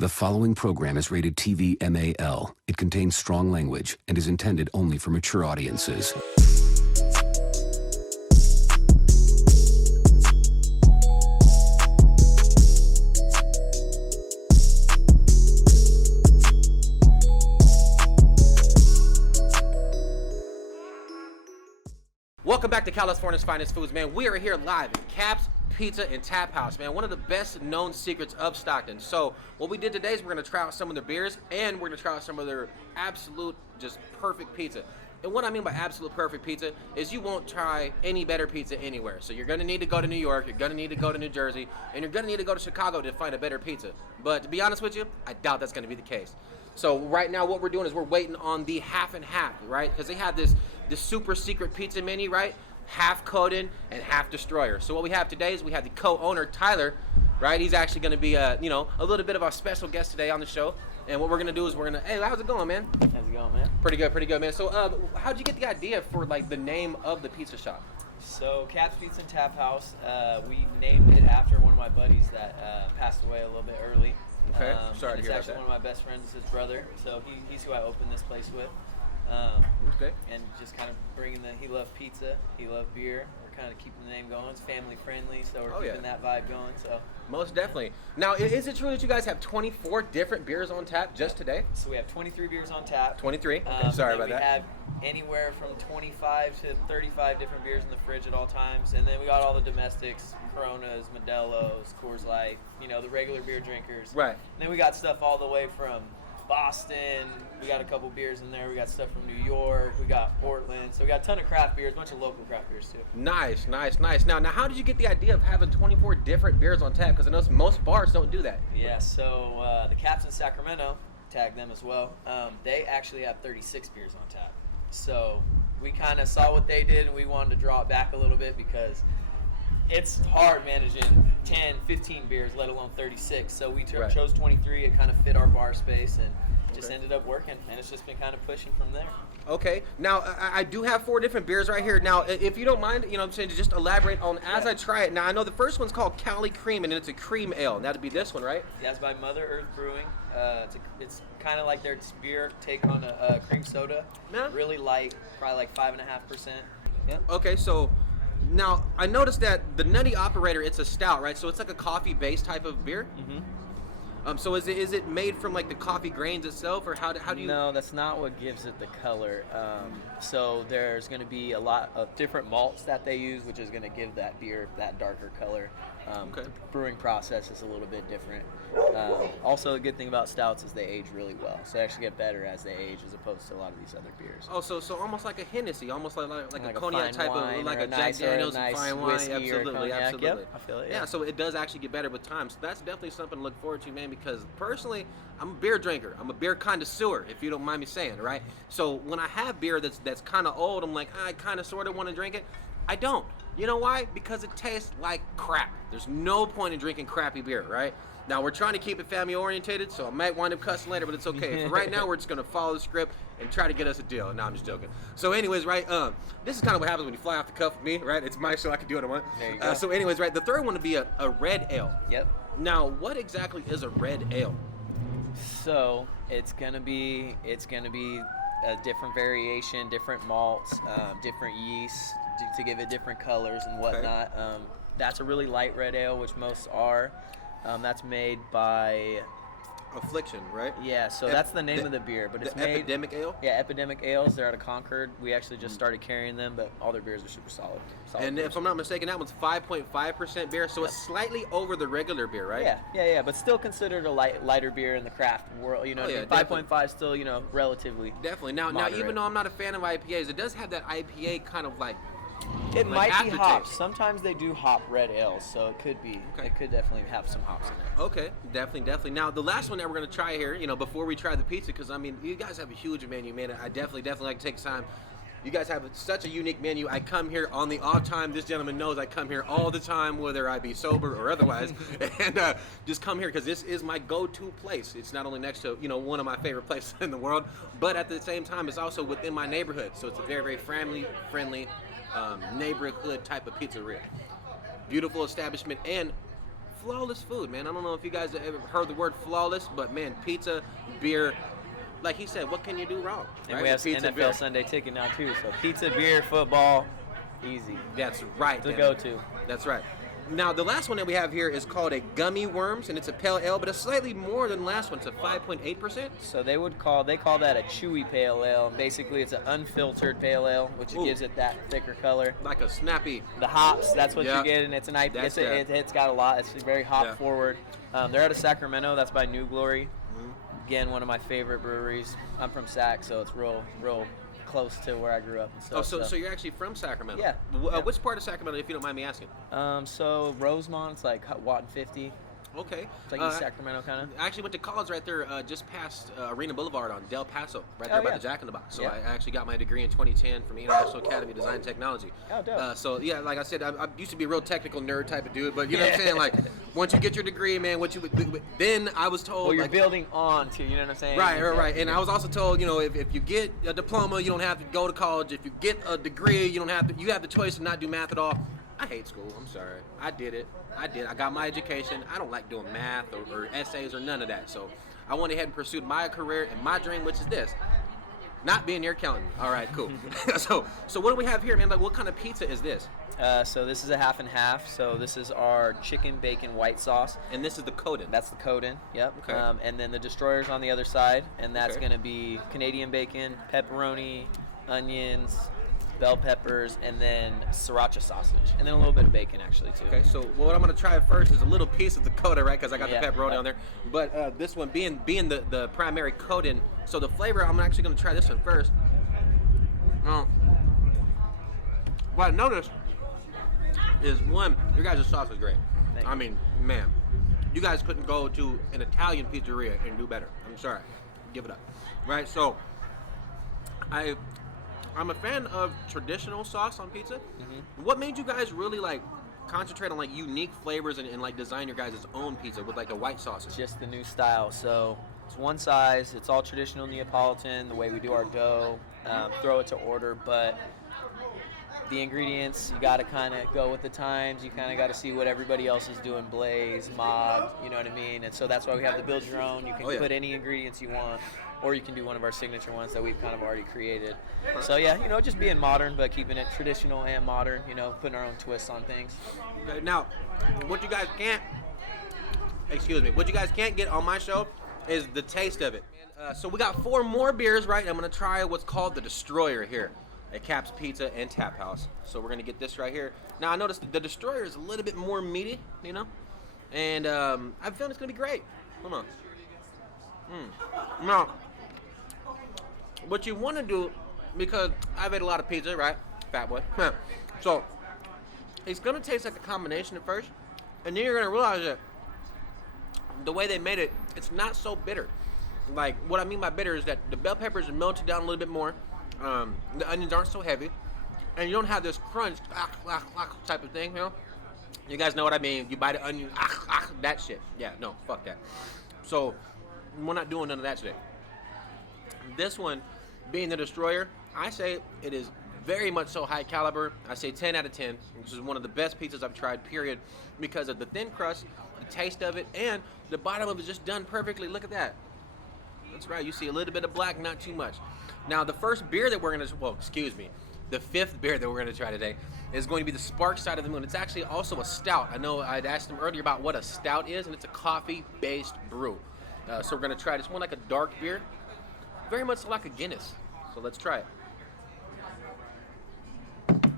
The following program is rated TV MAL. It contains strong language and is intended only for mature audiences. Welcome back to California's Finest Foods, man. We are here live at Cap's Pizza and Tap House, man. One of the best known secrets of Stockton. So what we did today is we're gonna try out some of their beers and we're gonna try out some of their absolute, just perfect pizza. And what I mean by absolute perfect pizza is you won't try any better pizza anywhere. So you're gonna need to go to New York, you're gonna need to go to New Jersey, and you're gonna need to go to Chicago to find a better pizza. But to be honest with you, I doubt that's gonna be the case. So right now what we're doing is we're waiting on the half and half, right? Because they have this super secret pizza menu, right? Half coated and half destroyer. So what we have today is we have the co-owner, Tyler, right? He's actually gonna be a little bit of our special guest today on the show. And what we're gonna do is hey, how's it going, man? How's it going, man? Pretty good, man. So how'd you get the idea for like the name of the pizza shop? So Cap's Pizza and Tap House, we named it after one of my buddies that passed away a little bit early. Okay, sorry to it's hear about actually that. one of my best friends, his brother. So he's who I opened this place with. Okay. And just kind of bringing he loved pizza, he loved beer. We're kind of keeping the name going. It's family friendly, so we're keeping that vibe going. So most definitely. Now, is it true that you guys have 24 different beers on tap just today? So we have 23 beers on tap. 23. Okay, sorry about that. We have anywhere from 25 to 35 different beers in the fridge at all times, and then we got all the domestics: Coronas, Modelo's, Coors Light. The regular beer drinkers. Right. And then we got stuff all the way from Boston. We got a couple beers in there. We got stuff from New York. We got Portland. So we got a ton of craft beers, a bunch of local craft beers too. Nice. Now, how did you get the idea of having 24 different beers on tap? Because I know most bars don't do that. Yeah. So the Caps in Sacramento, tag them as well. They actually have 36 beers on tap. So we kind of saw what they did, and we wanted to draw it back a little bit because it's hard managing 10, 15 beers, let alone 36. So we chose 23. It kind of fit our bar space and just ended up working. And it's just been kind of pushing from there. Okay. Now, I do have 4 different beers right here. Now, if you don't mind, I'm saying to just elaborate on as I try it. Now, I know the first one's called Cali Cream, and it's a cream ale. That'd be this one, right? Yeah, it's by Mother Earth Brewing. It's kind of like their beer take on a cream soda. Yeah. Really light, probably like 5.5%. Yeah. Okay, so now I noticed that the Nutty Operator, it's a stout, right? So it's like a coffee-based type of beer. Mm-hmm. So is it made from like the coffee grains itself, or how do you? No, that's not what gives it the color. So there's going to be a lot of different malts that they use, which is going to give that beer that darker color. The brewing process is a little bit different. Also, the good thing about stouts is they age really well, so they actually get better as they age, as opposed to a lot of these other beers. Oh, so almost like a Hennessy, almost like a cognac type of, like a Jack nice Daniels fine wine. Absolutely. Yep, I feel it. Yeah, so it does actually get better with time. So that's definitely something to look forward to, man. Because personally, I'm a beer drinker. I'm a beer connoisseur, if you don't mind me saying, right? So when I have beer that's kind of old, I'm like, I kind of sort of want to drink it. I don't. You know why? Because it tastes like crap. There's no point in drinking crappy beer, right? Now, we're trying to keep it family orientated, so I might wind up cussing later, but it's okay. For right now, we're just going to follow the script and try to get us a deal. No, I'm just joking. So anyways, right, this is kind of what happens when you fly off the cuff with me, right? It's my show. I can do what I want. There you go. So anyways, right, the third one would be a red ale. Yep. Now, what exactly is a red ale? So it's gonna be a different variation, different malts, different yeasts to give it different colors and whatnot. Okay. That's a really light red ale, which most are. That's made by Affliction, right? Yeah, so that's the name of the beer, but it's made Epidemic Ale. Yeah, Epidemic Ales. They're out of Concord. We actually just started carrying them, but all their beers are super solid. And beers. if I'm not mistaken, that one's 5.5% beer, so it's slightly over the regular beer, right? Yeah, but still considered a lighter beer in the craft world. 5.5 still, relatively. Definitely. Now, even though I'm not a fan of IPAs, it does have that IPA kind of like. It might be aftertaste. hops. Sometimes they do hop red ales, so it could be. Okay. It could definitely have some hops in there. Okay, definitely. Now, the last one that we're gonna try here, before we try the pizza, because you guys have a huge menu, man. I definitely like to take time. You guys have such a unique menu. I come here on the off time. This gentleman knows I come here all the time, whether I be sober or otherwise, and just come here because this is my go-to place. It's not only next to one of my favorite places in the world, but at the same time, it's also within my neighborhood. So it's a very, very family-friendly neighborhood type of pizzeria. Beautiful establishment and flawless food, man. I don't know if you guys have ever heard the word flawless, but man, pizza, beer, like he said, what can you do wrong? And right? we have Pizza, NFL beer. Sunday ticket now too. So pizza, beer, football, easy. That's right. To man. go to. That's right. Now, the last one that we have here is called a Gummy Worms, and it's a pale ale, but it's slightly more than the last one. It's a 5.8%. So they call that a chewy pale ale. Basically, it's an unfiltered pale ale, which Ooh. gives it that thicker color. Like a snappy. The hops, that's what Yeah. you get, and it's an IPA. That's that. It's got a lot. It's very hop Yeah. forward. They're out of Sacramento. That's by New Glory. Mm-hmm. Again, one of my favorite breweries. I'm from Sac, so it's real close to where I grew up and stuff. Oh, so you're actually from Sacramento? Yeah. Yeah. Which part of Sacramento, if you don't mind me asking? So Rosemont, it's like Watt and 50. Okay. It's like East Sacramento kind of. I actually went to college right there, just past Arena Boulevard on Del Paso, right Oh, there by yeah. the Jack in the Box. So Yeah. I actually got my degree in 2010 from the International Academy of Design and Technology. Oh, dope. So yeah, like I said, I used to be a real technical nerd type of dude, but you know what I'm saying? Like, once you get your degree, man, then I was told. Well, you're like, building on to, you know what I'm saying? Right. And I was also told, if you get a diploma, you don't have to go to college. If you get a degree, you have the choice to not do math at all. I hate school. I'm sorry. I did it. I got my education. I don't like doing math or essays or none of that. So I went ahead and pursued my career and my dream, which is this. Not being near Kelton. All right, cool. So what do we have here, man? Like, what kind of pizza is this? So this is a half and half. So this is our chicken bacon white sauce. And this is the Coden. That's the Coden. Yep. Okay. And then the Destroyer's on the other side, and that's Okay. going to be Canadian bacon, pepperoni, onions, bell peppers, and then sriracha sausage, and then a little bit of bacon actually too. Okay, so what I'm gonna try first is a little piece of the Coda, right? Because I got Yeah. the pepperoni on there. But this one being the primary Coden, so the flavor, I'm actually gonna try this one first. Now, what I noticed is one, your guys' sauce is great. Thank I you. mean, man, you guys couldn't go to an Italian pizzeria and do better. I'm sorry, give it up. Right, so I'm a fan of traditional sauce on pizza. Mm-hmm. What made you guys really like concentrate on like unique flavors and like design your guys' own pizza with like the white sauces? Just the new style. So it's one size. It's all traditional Neapolitan. The way we do our dough, throw it to order, but the ingredients, you got to kind of go with the times. You kind of got to see what everybody else is doing, Blaze, Mob, you know what I mean? And so that's why we have the build your own. You can Oh, yeah. put any ingredients you want, or you can do one of our signature ones that we've kind of already created. So yeah, just being modern, but keeping it traditional and modern, putting our own twists on things. Okay, now, what you guys can't get on my show is the taste of it. So we got 4 more beers, right? I'm gonna try what's called the Destroyer here at Cap's Pizza and Tap House. So we're gonna get this right here. Now I noticed the Destroyer is a little bit more meaty, and I'm feeling it's gonna be great. Hold on. Now, what you want to do, because I've ate a lot of pizza, right? Fat boy. So it's gonna taste like a combination at first, and then you're gonna realize that the way they made it, it's not so bitter. Like, what I mean by bitter is that the bell peppers are melted down a little bit more. The onions aren't so heavy, and you don't have this crunch type of thing. You guys know what I mean. You bite an onion, that shit. Yeah, no, fuck that. So we're not doing none of that today. This one, being the Destroyer, I say it is very much so high caliber. I say 10 out of 10. This is one of the best pizzas I've tried, period, because of the thin crust, the taste of it, and the bottom of it is just done perfectly. Look at that. That's right. You see a little bit of black, not too much. Now, the first beer that we're going to, the 5th beer that we're going to try today is going to be the Spark Side of the Moon. It's actually also a stout. I know I'd asked him earlier about what a stout is, and it's a coffee-based brew. So we're going to try this one like a dark beer, very much like a Guinness. So let's try it. Kind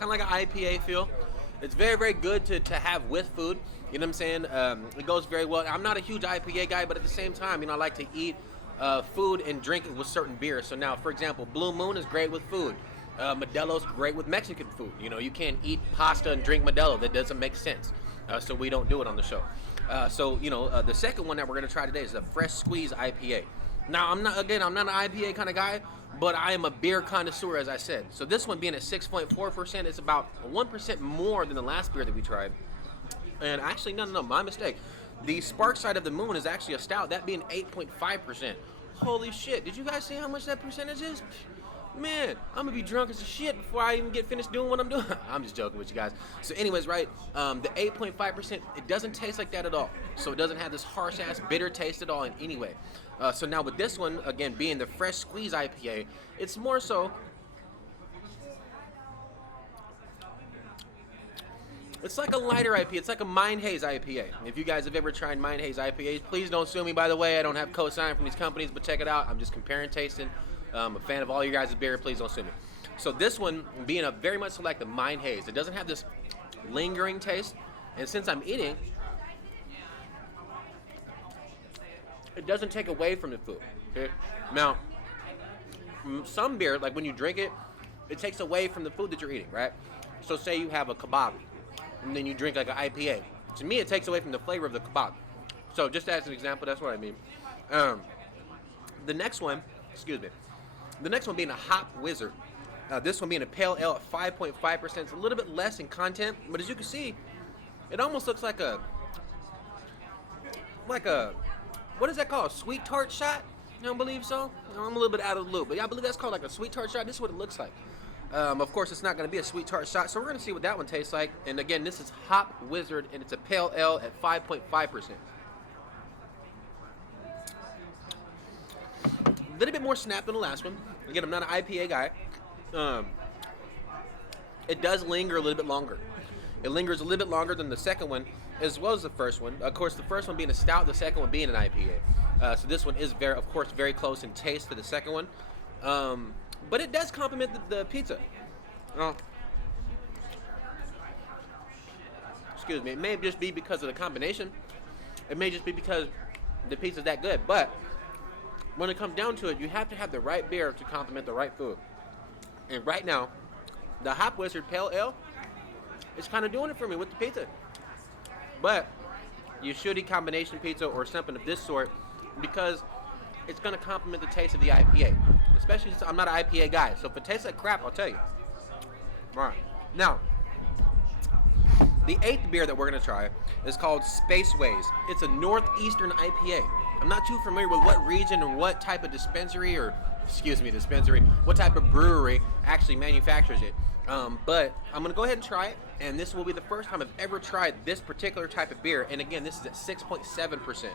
of like an IPA feel. It's very, very good to have with food. You know what I'm saying? It goes very well. I'm not a huge IPA guy, but at the same time, I like to eat food and drink with certain beers. So now, for example, Blue Moon is great with food. Modelo's great with Mexican food. You can't eat pasta and drink Modelo. That doesn't make sense. So we don't do it on the show. The second one that we're going to try today is the Fresh Squeeze IPA. Now, I'm not an IPA kind of guy, but I am a beer connoisseur, as I said. So this one being at 6.4%, it's about 1% more than the last beer that we tried. And actually, no, my mistake. The Spark Side of the Moon is actually a stout, that being 8.5%. Holy shit, did you guys see how much that percentage is? man, I'm gonna be drunk as a shit before I even get finished doing what I'm doing. I'm just joking with you guys. So anyways, right, the 8.5%, it doesn't taste like that at all. So it doesn't have this harsh ass bitter taste at all in any way. So now with this one, again, being the fresh squeeze IPA, it's more so, it's like a lighter IPA. It's like a Mind Haze IPA. If you guys have ever tried Mind Haze IPAs, please don't sue me, by the way. I don't have co-sign from these companies, but check it out. I'm just comparing tasting. I'm a fan of all you guys' beer. Please don't sue me. So this one, being a very much so like the Mind Haze, it doesn't have this lingering taste. And since I'm eating, it doesn't take away from the food. Okay? Now, some beer, like when you drink it, it takes away from the food that you're eating, right? So say you have a kebab, and then you drink like an IPA. To me, it takes away from the flavor of the kebab. So just as an example, that's what I mean. The next one, excuse me, the next one being a Hop Wizard. This one being a pale ale at 5.5%. It's a little bit less in content, but as you can see, it almost looks like a, what is that called? A sweet tart shot? You don't believe so? I'm a little bit out of the loop, but yeah, I believe that's called like a sweet tart shot. This is what it looks like. Of course, it's not going to be a sweet tart shot, so we're going to see what that one tastes like. And again, this is Hop Wizard, and it's a pale ale at 5.5%. A little bit more snap than the last one. Again, I'm not an IPA guy. It does linger a little bit longer. It lingers a little bit longer than the second one, as well as the first one. Of course, the first one being a stout, the second one being an IPA. So this one is very close in taste to the second one. But it does complement the pizza. Excuse me. It may just be because of the combination. It may just be because the pizza's that good. But when it comes down to it, you have to have the right beer to complement the right food. And right now, the Hop Wizard Pale Ale is kind of doing it for me with the pizza. But you should eat combination pizza or something of this sort because it's going to complement the taste of the IPA. Especially since I'm not an IPA guy. So if it tastes like crap, I'll tell you. All right. Now, the 8th beer that we're going to try is called Spaceways. It's a Northeastern IPA. I'm not too familiar with what region or what type of dispensary, what type of brewery actually manufactures it. But I'm going to go ahead and try it. And this will be the first time I've ever tried this particular type of beer. And again, this is at 6.7%.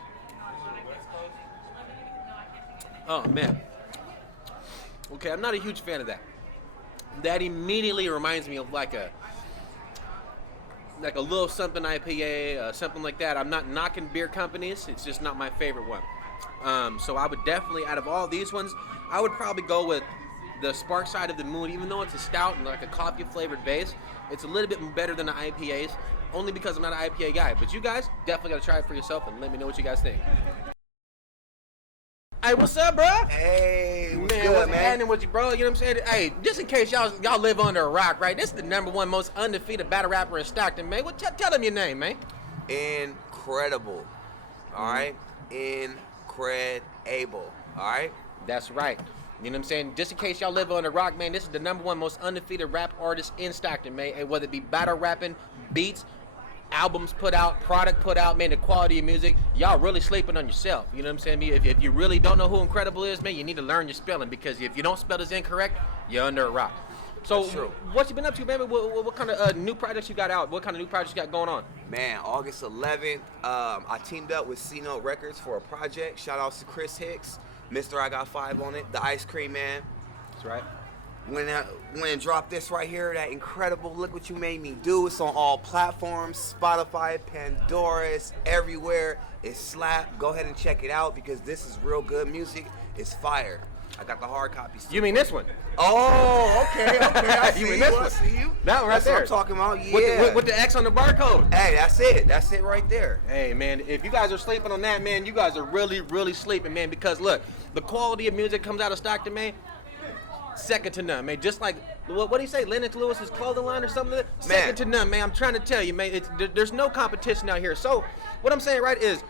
Oh, man. Okay, I'm not a huge fan of that. That immediately reminds me of like a little something IPA, something like that. I'm not knocking beer companies. It's just not my favorite one. So I would definitely, out of all these ones, I would probably go with the Spark Side of the Moon. Even though it's a stout and like a coffee flavored base, it's a little bit better than the IPAs, only because I'm not an IPA guy. But you guys definitely got to try it for yourself and let me know what you guys think. Hey, what's up, bro? Hey, what's Man, good, what's man? happening with you, bro? You know what I'm saying? Hey, just in case y'all live under a rock, right? This is the #1 most undefeated battle rapper in Stockton, man. Tell them your name, man. Incredible. All right? Incredible. All right? That's right. You know what I'm saying? Just in case y'all live under a rock, man, this is the #1 most undefeated rap artist in Stockton, man. And whether it be battle rapping, beats, albums put out, product put out, man, the quality of music, y'all really sleeping on yourself. You know what I'm saying? If you really don't know who Incredible is, man, you need to learn your spelling, because if you don't spell this incorrect, you're under a rock. So what you been up to, baby? What kind of new projects you got out? What kind of new projects you got going on? Man, August 11th, I teamed up with C Note Records for a project. Shout outs to Chris Hicks, Mr. I Got 5 on it, the Ice Cream Man. That's right. When I drop this right here, that Incredible, Look What You Made Me Do. It's on all platforms, Spotify, Pandora, it's everywhere. It's slap. Go ahead and check it out because this is real good music. It's fire. I got the hard copies too. You mean this one? Oh, okay. I see You mean you. this I one? see you. That one right That's there. what I'm talking about. Yeah. With the X on the barcode. Hey, that's it. That's it right there. Hey, man, if you guys are sleeping on that, man, you guys are really, really sleeping, man, because look, the quality of music comes out of Stockton, man, second to none, man. Just like, what do you say, Lennox Lewis's clothing line or something? Second to none, man. I'm trying to tell you, man, there's no competition out here. So what I'm saying, right, is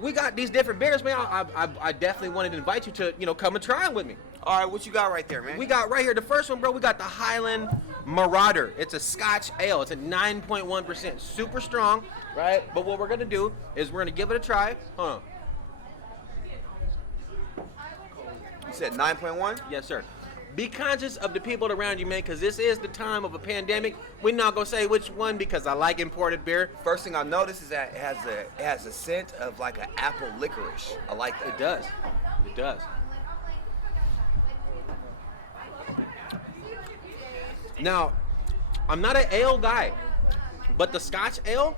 we got these different beers, man. I definitely wanted to invite you to, come and try them with me. All right, what you got right there, man? We got right here, the first one, bro, we got the Highland Marauder. It's a Scotch ale. It's a 9.1%. Super strong, right? But what we're going to do is we're going to give it a try. Hold on. You said 9.1? Yes, sir. Be conscious of the people around you, man, because this is the time of a pandemic. We're not gonna say which one because I like imported beer. First thing I noticed is that it has a scent of like an apple licorice. I like that. It does. It does. Now, I'm not an ale guy, but the Scotch ale,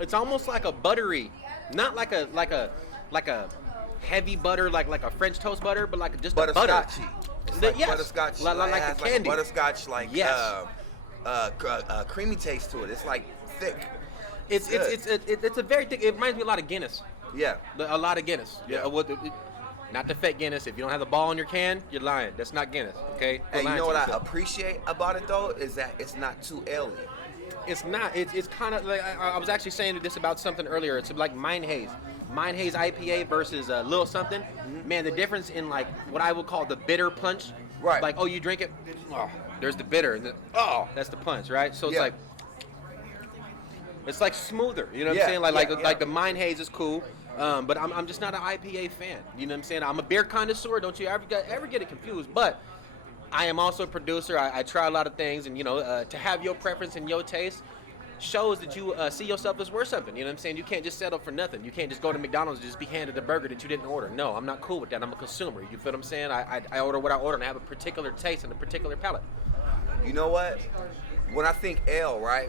it's almost like a buttery, not like a heavy butter like a French toast butter, but like just a butter. Butterscotchy. It's like Yes. butterscotch. Like it has the candy. Like butterscotch, like Yes. creamy taste to it. It's like thick. It's a very thick. It reminds me a lot of Guinness. Yeah. A lot of Guinness. Yeah. Not the fake Guinness. If you don't have the ball in your can, you're lying. That's not Guinness. Okay. Hey, you lying know to what I yourself. appreciate about it though is that it's not too ale-y. It's not. It's kind of like I was actually saying this about something earlier. It's like Mine Haze IPA versus Little Something. Mm-hmm. Man, the difference in like what I would call the bitter punch. Right. Like, oh, you drink it. Oh, there's the bitter. And that's the punch, right? So Yeah. it's like smoother. You know what Yeah, I'm saying? Like yeah. like the Mine Haze is cool. But I'm just not an IPA fan. You know what I'm saying? I'm a beer connoisseur. Don't you ever get it confused? But I am also a producer. I try a lot of things, and to have your preference and your taste shows that you see yourself as worth something. You know what I'm saying? You can't just settle for nothing. You can't just go to McDonald's and just be handed a burger that you didn't order. No, I'm not cool with that. I'm a consumer. You feel what I'm saying? I order what I order, and I have a particular taste and a particular palate. You know what? When I think ale, right?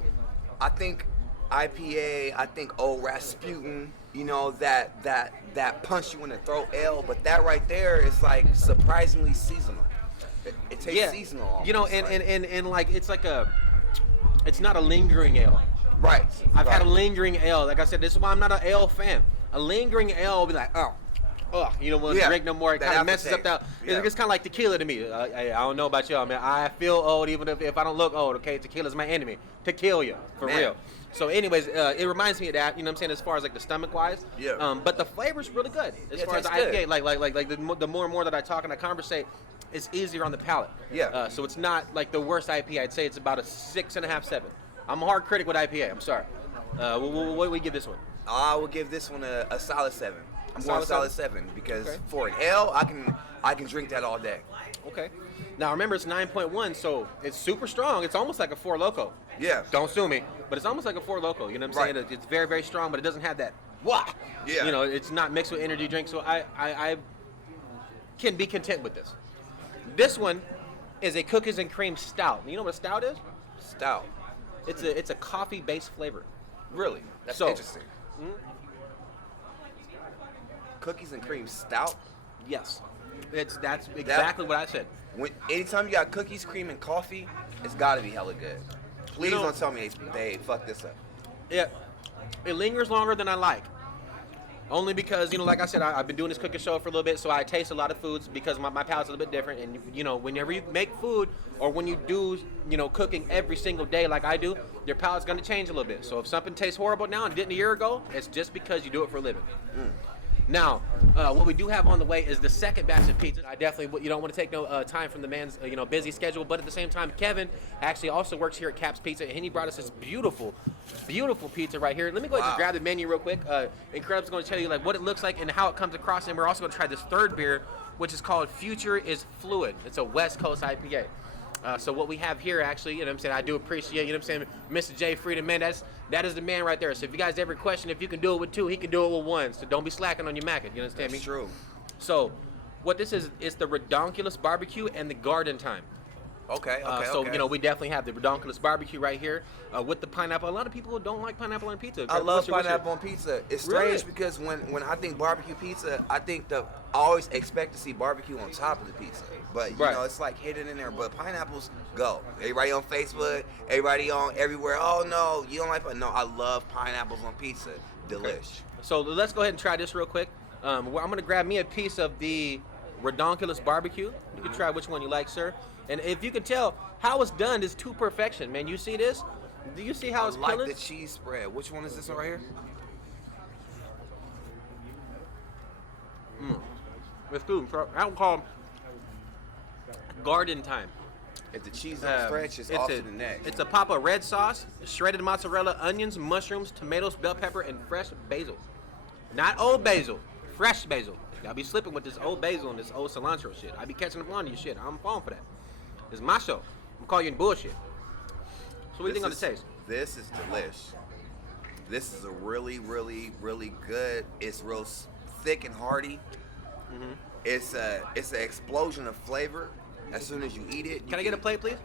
I think IPA. I think Old Rasputin. You know, that punch you in the throat ale. But that right there is like surprisingly seasonal. It tastes seasonal. Almost, you know, and like it's not a lingering ale. Right. I've had a lingering ale. Like I said, this is why I'm not an ale fan. A lingering ale will be like, you don't want to drink no more. It that kind of messes up aftertaste. the. Yeah. It's kind of like tequila to me. I don't know about y'all, man. I feel old even if I don't look old. Okay, tequila's my enemy to kill you for Man. real. So, anyways, it reminds me of that. You know what I'm saying? As far as like the stomach wise. Yeah. But the flavor's really good. As Yeah, far as the it tastes IPA, like the more and more that I talk and I conversate, it's easier on the palate. Yeah. So it's not like the worst IPA. I'd say it's about a 6.5, 7. I'm a hard critic with IPA. I'm sorry. What do we give this one? I would give this one a solid 7. I'm going Solid solid 7 because Okay. for an ale, I can drink that all day. Okay. Now remember, it's 9.1, so it's super strong. It's almost like a Four Loko. Yeah. Don't sue me, but it's almost like a Four Loko. You know what I'm saying? Right. It's very, very strong, but it doesn't have that wah. Yeah. You know, it's not mixed with energy drink, so I can be content with this. This one is a cookies and cream stout. You know what a stout is? Stout. It's a coffee-based flavor. Really? That's So- interesting. Cookies and cream stout. Yes. That's exactly what I said. Anytime you got cookies, cream, and coffee, it's got to be hella good. Please know- don't tell me they fuck this up. Yeah, it lingers longer than I like. Only because, like I said, I've been doing this cooking show for a little bit, so I taste a lot of foods because my palate's a little bit different. And, whenever you make food or when you do, cooking every single day like I do, your palate's going to change a little bit. So if something tastes horrible now and didn't a year ago, it's just because you do it for a living. Now, what we do have on the way is the second batch of pizza. I definitely, you don't want to take no time from the man's, busy schedule. But at the same time, Kevin actually also works here at Cap's Pizza, and he brought us this beautiful, beautiful pizza right here. Let me go ahead and grab the menu real quick. Incredible's going to tell you what it looks like and how it comes across. And we're also going to try this third beer, which is called Future is Fluid. It's a West Coast IPA. So what we have here, actually, I do appreciate, Mr. J. Freedom, man, that is the man right there. So if you guys ever question if you can do it with 2, he can do it with 1. So don't be slacking on your mackin', you understand me? That's true. So what this is the Redonkulous Barbecue and the Garden Time. Okay. So we definitely have the Redonkulous Barbecue right here with the pineapple. A lot of people don't like pineapple on pizza. I love What's your- pineapple on pizza. It's Really? strange because when I think barbecue pizza, I always expect to see barbecue on top of the pizza. But Right. it's like hidden in there. But pineapples go. Everybody on Facebook, everybody on everywhere. Oh no, you don't like pineapple? No, I love pineapples on pizza. Delish. So let's go ahead and try this real quick. I'm going to grab me a piece of the Redonkulous Barbecue. You can try which one you like, sir. And if you can tell, how it's done is to perfection, man. You see this? Do you see how I it's like killing? the cheese spread. Which one is this one right here? It's good. I would call Garden Time. If the cheese don't stretch, it's off to the next. It's a pop of red sauce, shredded mozzarella, onions, mushrooms, tomatoes, bell pepper, and fresh basil. Not old basil, fresh basil. Y'all be slipping with this old basil and this old cilantro shit. I be catching up on your shit. I'm falling for that. It's my show. I'm calling you bullshit. So what do you think on the taste? This is delish. This is a really, really, really good. It's real thick and hearty. Mm-hmm. It's an explosion of flavor as soon as you eat it. Can I get a plate, please?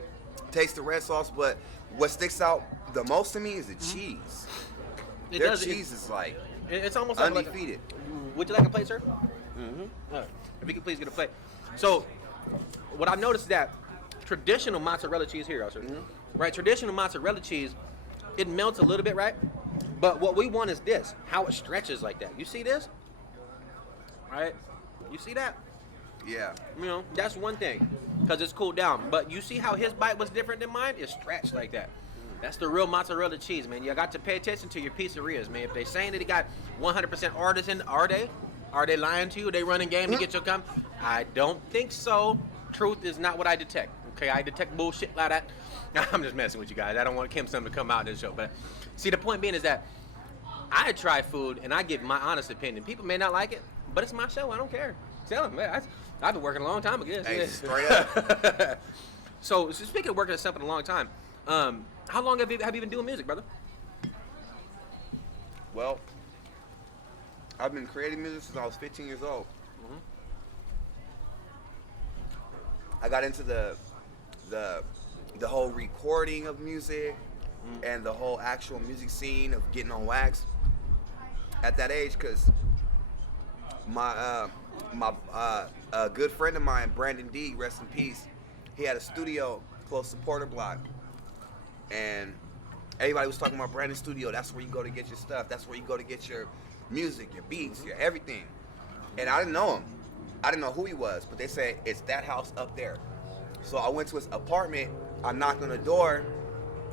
Taste the red sauce, but what sticks out the most to me is the cheese. Their cheese is like it's almost undefeated. Would you like a plate, sir? Mm-hmm. If you could please get a plate. So, what I noticed is that traditional mozzarella cheese here, sir, right? Traditional mozzarella cheese, it melts a little bit, right? But what we want is this, how it stretches like that. You see this? Right? You see that? Yeah. You know, that's one thing, because it's cooled down. But you see how his bite was different than mine? It's stretched like that. That's the real mozzarella cheese, man. You got to pay attention to your pizzerias, man. If they saying that it got 100% artisan, are they? Are they lying to you? Are they running game to get your come? I don't think so. Truth is not what I detect. Okay, I detect bullshit like that. I'm just messing with you guys. I don't want Kim Sum to come out in this show. But see, the point being is that I try food and I give my honest opinion. People may not like it, but it's my show. I don't care. Tell them, man. I've been working a long time again. Hey, straight up. So speaking of working at something a long time, how long have you been doing music, brother? Well, I've been creating music since I was 15 years old. Mm-hmm. I got into the whole recording of music and the whole actual music scene of getting on wax at that age, because my good friend of mine, Brandon D, rest in peace, he had a studio close to Porter Block, and everybody was talking about Brandon's studio. That's where you go to get your stuff. That's where you go to get your music, your beats, your everything. And I didn't know him. I didn't know who he was, but they said it's that house up there. So I went to his apartment. I knocked on the door,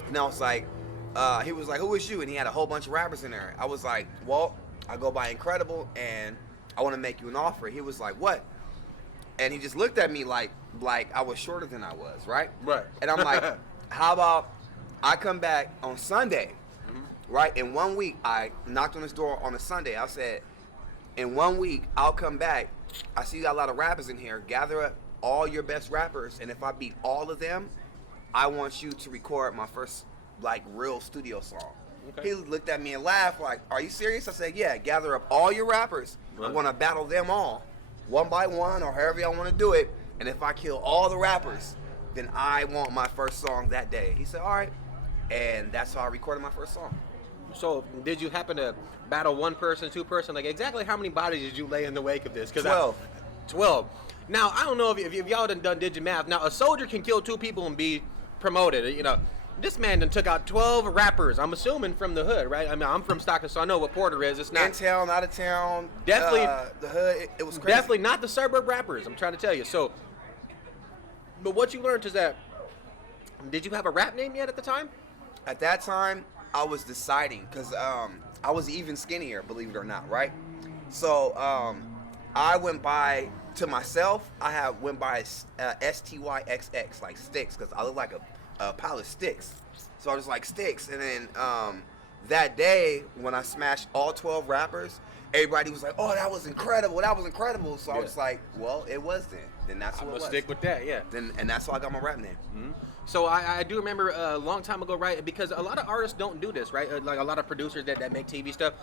and I was like, he was like, "Who is you?" And he had a whole bunch of rappers in there. I was like, "Well, I go by Ncredable, and I want to make you an offer." He was like, "What?" And he just looked at me like I was shorter than I was, right? Right. And I'm like, "How about I come back on Sunday?" Right? In 1 week, I knocked on his door on a Sunday. I said, "In 1 week, I'll come back. I see you got a lot of rappers in here. Gather up all your best rappers, and if I beat all of them, I want you to record my first like real studio song." Okay. He looked at me and laughed like, "Are you serious?" I said, "Yeah, gather up all your rappers. Right. I'm gonna battle them all, one by one, or however y'all want to do it. And if I kill all the rappers, then I want my first song that day." He said, "All right," and that's how I recorded my first song. So, did you happen to battle one person, two person? Like, exactly how many bodies did you lay in the wake of this? 12. 12. Now, I don't know if y'all done did your math. Now, a soldier can kill 2 people and be promoted. You know, this man done took out 12 rappers. I'm assuming from the hood, right? I mean, I'm from Stockton, so I know what Porter is. It's not in town, out of town. Definitely the hood. It was crazy. Definitely not the suburb rappers. I'm trying to tell you. So, but what you learned is that, did you have a rap name yet at the time? At that time, I was deciding, because I was even skinnier, believe it or not, right? So I went by, to myself, went by STYXX, like sticks, because I look like a pile of sticks. So I was like sticks. And then that day, when I smashed all 12 rappers, everybody was like, "Oh, that was incredible. That was incredible." So I was like, well, it was then. Then that's what it was. I'm going to stick with that, yeah. And that's why I got my rap name. Mm-hmm. So I do remember a long time ago, right? Because a lot of artists don't do this, right? Like a lot of producers that make TV stuff.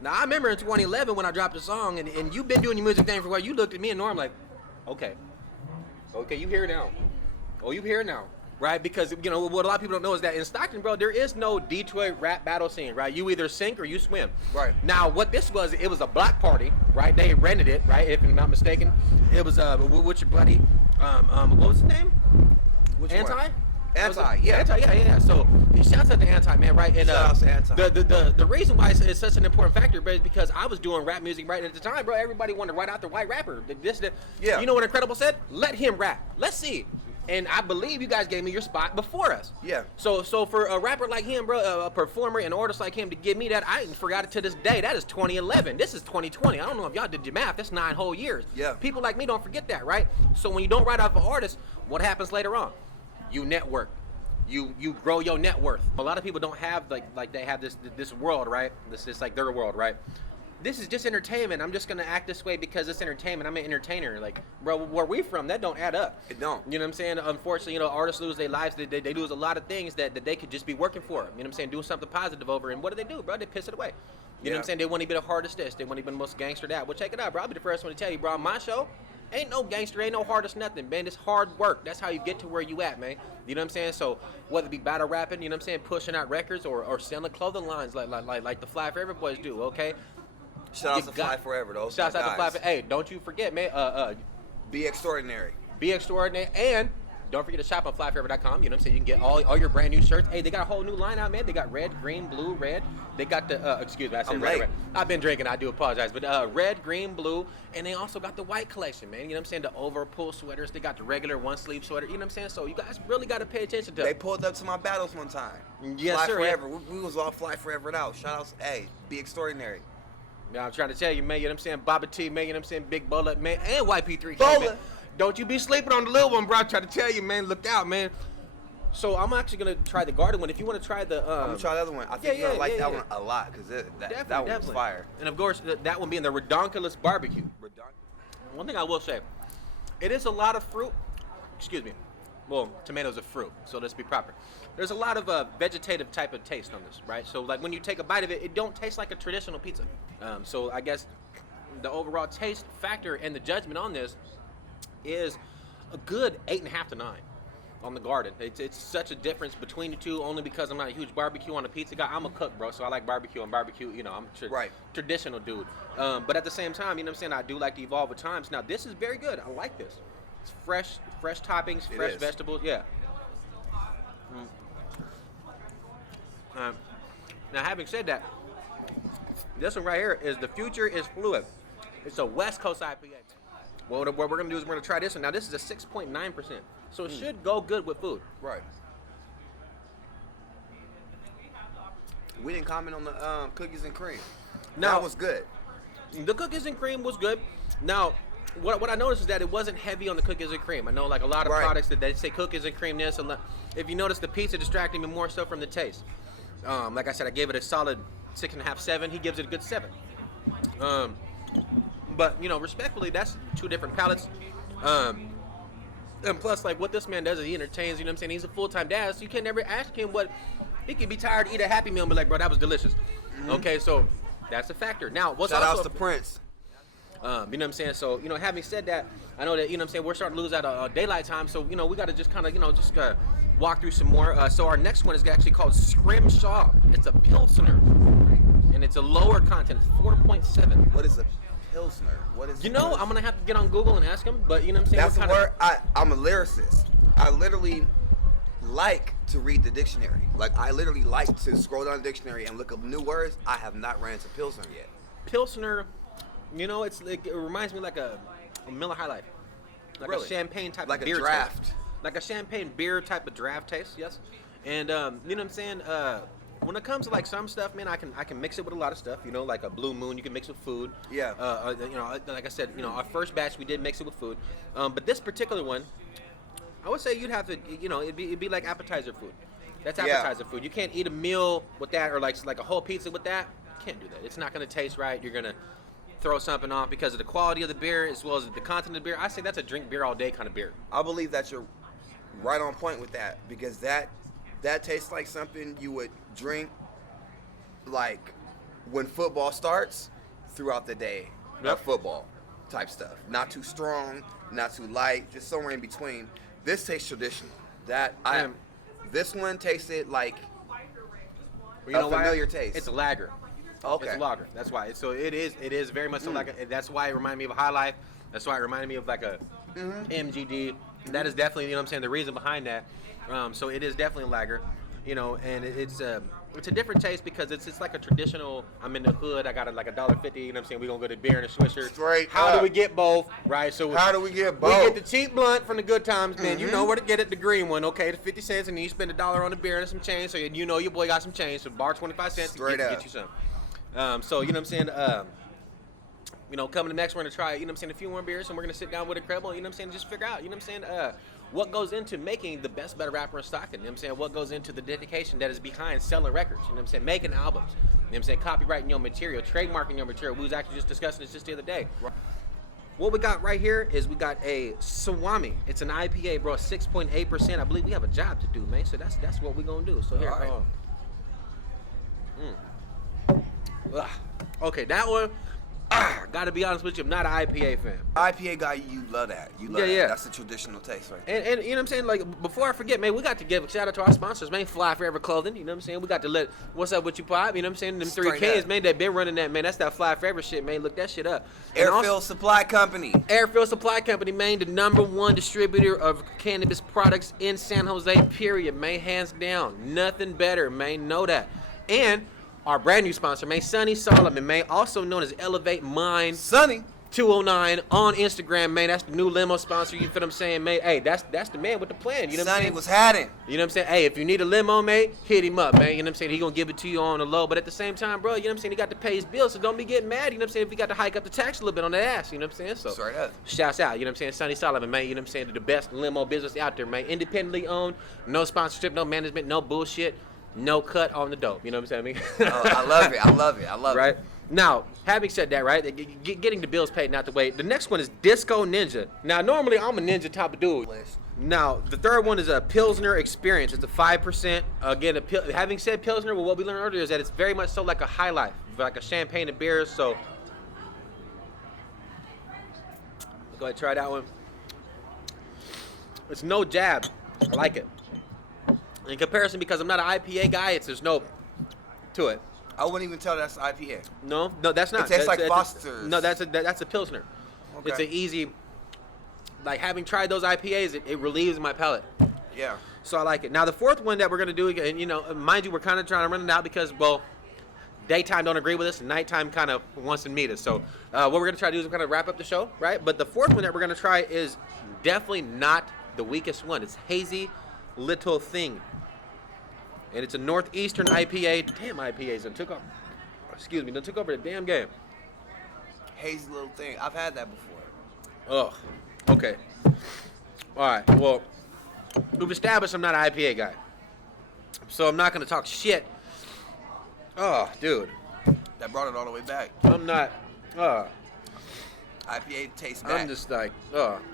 Now, I remember in 2011 when I dropped a song, and you've been doing your music thing for a while. You looked at me and Norm like, okay, you here now. Oh, you here now, right? Because, you know, what a lot of people don't know is that in Stockton, bro, there is no Detroit rap battle scene, right? You either sink or you swim. Right. Now, what this was, it was a block party, right? They rented it, right? If I'm not mistaken. It was with your buddy, what was his name? Which Anti? One? Anti, yeah. Anti, yeah. So shouts out to Anti, man, right? And shout out to Anti. The reason why it's such an important factor, bro, is because I was doing rap music right at the time, bro. Everybody wanted to write out the white rapper. Yeah. You know what Ncredable said? Let him rap. Let's see. And I believe you guys gave me your spot before us. Yeah. So for a rapper like him, bro, a performer, an artist like him to give me that, I ain't forgot it to this day. That is 2011. This is 2020. I don't know if y'all did your math. That's 9 whole years. Yeah. People like me don't forget that, right? So when you don't write off an artist, what happens later on? You network. You grow your net worth. A lot of people don't have like they have this world, right? This is like their world, right? this is just entertainment. I'm just gonna act this way because it's entertainment. I'm an entertainer. Like, bro, where we from, that don't add up. It don't. You know what I'm saying? Unfortunately, you know, artists lose their lives. They lose a lot of things that they could just be working for. You know what I'm saying? Doing something positive over. And what do, bro? They piss it away. You know what I'm saying? They want to be the hardest this. They want to be the most gangster that. Well, check it out, bro. I'll be the first one to tell you, bro. On my show, ain't no gangster, ain't no hardest nothing, man. It's hard work. That's how you get to where you at, man. You know what I'm saying? So whether it be battle rapping, you know what I'm saying, pushing out records or selling clothing lines like the Fly Forever boys do, okay? Shout out to Fly Forever, though. Shout out to Fly Forever. Hey, don't you forget, man. Be extraordinary. Be extraordinary. And don't forget to shop on flyforever.com. You know what I'm saying? You can get all your brand new shirts. Hey, they got a whole new line out, man. They got red, green, blue, red. They got the, excuse me, I said red. I've been drinking. I do apologize. But red, green, blue. And they also got the white collection, man. You know what I'm saying? The over-pull sweaters. They got the regular one-sleeve sweater. You know what I'm saying? So you guys really got to pay attention to They pulled up to my battles one time. Yes, Fly sir. Forever. We was all Fly Forever out. Shout out, hey, be extraordinary. Yeah, I'm trying to tell you, man. You know what I'm saying? Baba T, man. You know what I'm saying? Big Bullet, man. And YP3. Bullet. Man. Don't you be sleeping on the little one, bro. I try to tell you, man. Look out, man. So I'm actually gonna try the garden one. If you want to try the, I'm gonna try the other one. I think you're gonna like that one a lot because that one was fire. And of course, that one being the Redonkulous Barbecue. One thing I will say, it is a lot of fruit. Excuse me. Well, tomatoes are fruit, so let's be proper. There's a lot of vegetative type of taste on this, right? So like when you take a bite of it, it don't taste like a traditional pizza. So I guess the overall taste factor and the judgment on this is a good 8.5 to 9 on the garden. It's such a difference between the two, only because I'm not a huge barbecue on a pizza guy. I'm a cook, bro, so I like barbecue. You know, I'm traditional dude. But at the same time, you know what I'm saying, I do like to evolve with times. Now, this is very good. I like this. It's fresh toppings, fresh vegetables. Yeah. Now, having said that, this one right here is The Future is Fluid. It's a West Coast IPA. Well, what we're going to do is we're going to try this one. Now, this is a 6.9%, so it should go good with food. Right. We didn't comment on the cookies and cream. Now, that was good. The cookies and cream was good. Now, what I noticed is that it wasn't heavy on the cookies and cream. I know like a lot of products that they say cookies and cream this. And if you notice, the pizza distracted me more so from the taste. Like I said, I gave it a solid 6.5, 7. He gives it a good 7. But, you know, respectfully, that's two different palettes. And plus, like, what this man does is he entertains, you know what I'm saying? He's a full-time dad, so you can never ask him what... He could be tired, eat a Happy Meal, and be like, bro, that was delicious. Mm-hmm. Okay, so that's a factor. Now, what's Shout also... outs to Prince. You know what I'm saying? So, you know, having said that, I know that, you know what I'm saying, we're starting to lose out of daylight time, so, you know, we got to just kind of, you know, just walk through some more. So our next one is actually called Scrimshaw. It's a Pilsner, and it's a lower content. It's 4.7. What is a Pilsner? What is? You know, I'm gonna have to get on Google and ask him, but you know what I'm saying. That's the word. I'm a lyricist. I literally like to read the dictionary. Like I literally like to scroll down the dictionary and look up new words. I have not ran into Pilsner yet. Pilsner, you know, it's like it reminds me like a Miller High Life, like a champagne type, like of beer a draft, taste. Like a champagne beer type of draft taste. Yes, and you know what I'm saying. When it comes to like some stuff, man, I can mix it with a lot of stuff. You know, like a Blue Moon, you can mix with food. Yeah. You know, like I said, you know, our first batch we did mix it with food. But this particular one, I would say you'd have to, you know, it'd be like appetizer food. That's appetizer food. You can't eat a meal with that or like a whole pizza with that. You can't do that. It's not gonna taste right. You're gonna throw something off because of the quality of the beer as well as the content of the beer. I say that's a drink beer all day kind of beer. I believe that you're right on point with that because that tastes like something you would drink like when football starts throughout the day. Yep. Football type stuff. Not too strong, not too light, just somewhere in between. This tastes traditional. This one tasted like you know a familiar taste. It's a lager. Okay. It's a lager. That's why. So it is very much so like that's why it reminded me of a High Life. That's why it reminded me of like a MGD. That is definitely, you know what I'm saying, the reason behind that. So it is definitely a lager, you know, and it's a different taste because it's like a traditional, I'm in the hood, I got like $1.50, you know what I'm saying, we're going to go to beer and a Swisher. Straight How up. do we get both, right? So How do we get both? We get the cheap blunt from the Good Times, man. You know where to get it, the green one, okay, the 50 cents, and then you spend $1 on the beer and some change, so you know your boy got some change, so bar 25 cents Straight to up. get you some. So, you know what I'm saying, you know, coming next, we're going to try, you know what I'm saying, a few more beers, and we're going to sit down with Ncredable, you know what I'm saying, just figure out, you know what I'm saying, what goes into making the best battle rapper in Stockton, you know what I'm saying, what goes into the dedication that is behind selling records, you know what I'm saying, making albums, what I'm saying? Copyrighting your material, trademarking your material. We was actually just discussing this just the other day. What we got right here is we got a Swami. It's an IPA, bro, 6.8%. I believe we have a job to do, man. So that's what we're gonna do. So here, All right. Okay, that one. Gotta be honest with you, I'm not an IPA fan. IPA guy, you love that. You love that. That's the traditional taste right there. And you know what I'm saying? Like, before I forget, man, we got to give a shout out to our sponsors, man. Fly Forever Clothing, you know what I'm saying? We got to let, what's up with you, Pop? You know what I'm saying? Them Straight 3 Ks, up. man, that been running that, man. That's that Fly Forever shit, man. Look that shit up. And Airfield Supply Company. Airfield Supply Company, man, the #1 distributor of cannabis products in San Jose, period, man. Hands down. Nothing better, man. Know that. And our brand new sponsor, man, Sonny Solomon, man, also known as Elevate Mind Sunny. 209 on Instagram, man. That's the new limo sponsor. You feel what I'm saying, man? Hey, that's the man with the plan. You know what I'm Sonny saying? was hatting. You know what I'm saying? Hey, if you need a limo, mate, hit him up, man. You know what I'm saying? He gonna give it to you on the low. But at the same time, bro, you know what I'm saying? He got to pay his bills, so don't be getting mad. You know what I'm saying? If he got to hike up the tax a little bit on that ass, you know what I'm saying? So Straight up. shouts out, you know what I'm saying? Sonny Solomon, man. You know what I'm saying? The best limo business out there, man. Independently owned, no sponsorship, no management, no bullshit, no cut on the dope. You know what I'm saying? Oh, I love it. I love it. I love Right? it. Now, having said that, right, getting the bills paid, not the way. The next one is Disco Ninja. Now, normally I'm a ninja type of dude. Now, the third one is a Pilsner Experience. It's a 5%. Again, having said Pilsner, well, what we learned earlier is that it's very much so like a high life, like a champagne and beer. So, go ahead and try that one. It's no jab. I like it. In comparison, because I'm not an IPA guy, there's no to it. I wouldn't even tell that's IPA. No, that's not. It tastes like That's Foster's. No, that's a Pilsner. Okay. It's an easy, like having tried those IPAs, it relieves my palate. Yeah. So I like it. Now the fourth one that we're gonna do, and you know, mind you, we're kind of trying to run it out because, well, daytime don't agree with us, and nighttime kind of wants to meet us. So what we're gonna try to do is kind of wrap up the show, right? But the fourth one that we're gonna try is definitely not the weakest one. It's Hazy Little Thing. And it's a Northeastern IPA. Damn IPAs done took over. Excuse me, done took over the damn game. Hazy Little Thing. I've had that before. Oh, okay. All right. Well, we've established I'm not an IPA guy, so I'm not gonna talk shit. Oh, dude, That brought it all the way back. I'm not. IPA tastes back. I'm just like,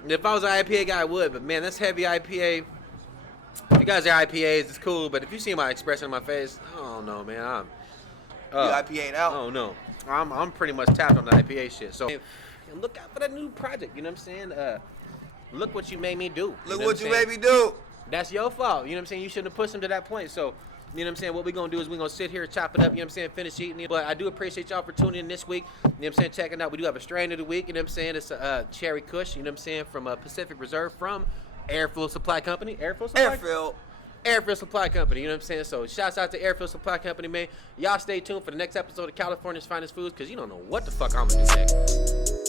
if I was an IPA guy, I would. But man, that's heavy IPA. If you guys are IPAs, it's cool. But if you see my expression on my face, I don't know, man. You IPA'd out? Oh no, I'm pretty much tapped on the IPA shit. So look out for that new project. You know what I'm saying? Look what you made me do. Look know what I'm you saying? made me do. That's your fault. You know what I'm saying? You shouldn't have pushed him to that point. So, you know what I'm saying? What we're going to do is we're going to sit here, chop it up, you know what I'm saying, finish eating it. But I do appreciate y'all for tuning in this week. You know what I'm saying? Checking out. We do have a strain of the week. You know what I'm saying? It's a Cherry Kush, you know what I'm saying, from Pacific Reserve from Airfield Supply Company. Airfield Supply? Airfield Supply Company, you know what I'm saying? So, shouts out to Airfield Supply Company, man. Y'all stay tuned for the next episode of California's Finest Foods because you don't know what the fuck I'm going to do next.